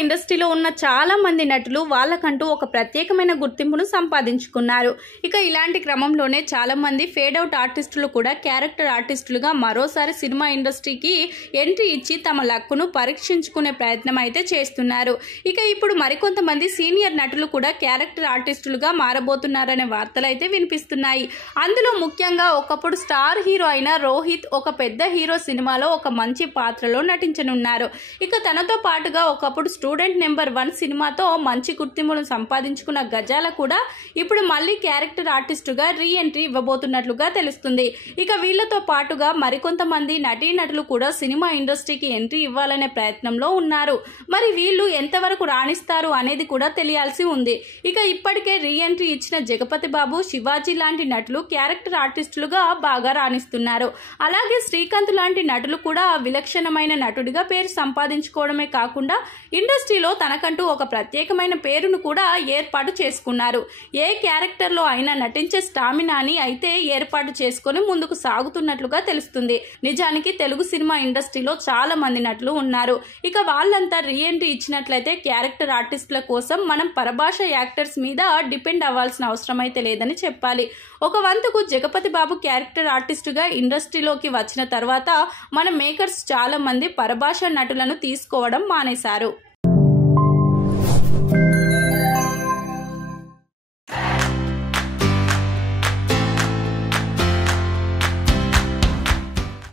ఇండస్ట్రీలో ఉన్న చాలా మంది నటులు వాళ్ళకంటూ ఒక ప్రత్యేకమైన గుర్తింపును సంపాదించుకున్నారు. ఇక ఇలాంటి క్రమంలోనే చాలా మంది ఫేడ్ అవుట్ ఆర్టిస్టులు కూడా క్యారెక్టర్ ఆర్టిస్టులుగా మరోసారి సినిమా ఇండస్ట్రీకి ఎంట్రీ ఇచ్చి తమ లక్కును పరీక్షించుకునే ప్రయత్నం అయితే చేస్తున్నారు. ఇక ఇప్పుడు మరికొంతమంది సీనియర్ నటులు కూడా క్యారెక్టర్ ఆర్టిస్టులుగా మారబోతున్నారనే వార్తలు అయితే వినిపిస్తున్నాయి. అందులో ముఖ్యంగా ఒకప్పుడు స్టార్ హీరో అయిన రోహిత్ ఒక పెద్ద హీరో సినిమాలో ఒక మంచి పాత్రలో నటించనున్నారు. ఇక తనతో పాటుగా ఒకప్పుడు స్టూడెంట్ నెంబర్ 1 సినిమాతో మంచి గుర్తింపును సంపాదించుకున్న గజాల కూడా ఇప్పుడు మళ్ళీ క్యారెక్టర్ ఆర్టిస్టుగా రీ ఎంట్రీ ఇవ్వబోతున్నట్లుగా తెలుస్తుంది. ఇక వీళ్లతో పాటుగా మరికొంతమంది నటీనటులు కూడా సినిమా ఇండస్ట్రీకి ఎంట్రీ ఇవ్వాలనే ప్రయత్నంలో ఉన్నారు. మరి వీళ్ళు ఎంతవరకు రాణిస్తారు అనేది కూడా తెలియాల్సి ఉంది. ఇక ఇప్పటికే రీ ఎంట్రీ ఇచ్చిన జగపతి బాబు, శివాజీ లాంటి నటులు క్యారెక్టర్ ఆర్టిస్టులుగా బాగా రాణిస్తున్నారు. అలాగే శ్రీకాంత్ లాంటి నటులు కూడా విలక్షణమైన నటుడిగా పేరు సంపాదించుకోవడమే కాకుండా ఇండస్ట్రీలో తనకంటూ ఒక ప్రత్యేకమైన పేరును కూడా ఏర్పాటు చేసుకున్నారు. ఏ క్యారెక్టర్లో అయినా నటించే స్టామినాని అయితే ఏర్పాటు చేసుకుని ముందుకు సాగుతున్నట్లుగా తెలుస్తుంది. నిజానికి తెలుగు సినిమా ఇండస్ట్రీలో చాలా మంది నటులు ఉన్నారు. ఇక వాళ్ళంతా రీ ఎంట్రీ ఇచ్చినట్లయితే క్యారెక్టర్ ఆర్టిస్టుల కోసం మనం పరభాష యాక్టర్స్ మీద డిపెండ్ అవ్వాల్సిన అవసరం అయితే లేదని చెప్పాలి. ఒక వంతుకు జగపతి బాబు క్యారెక్టర్ ఆర్టిస్టుగా ఇండస్ట్రీలోకి వచ్చిన తర్వాత మన మేకర్స్ చాలా మంది పరభాష నటులను తీసుకోవడం మానేశారు.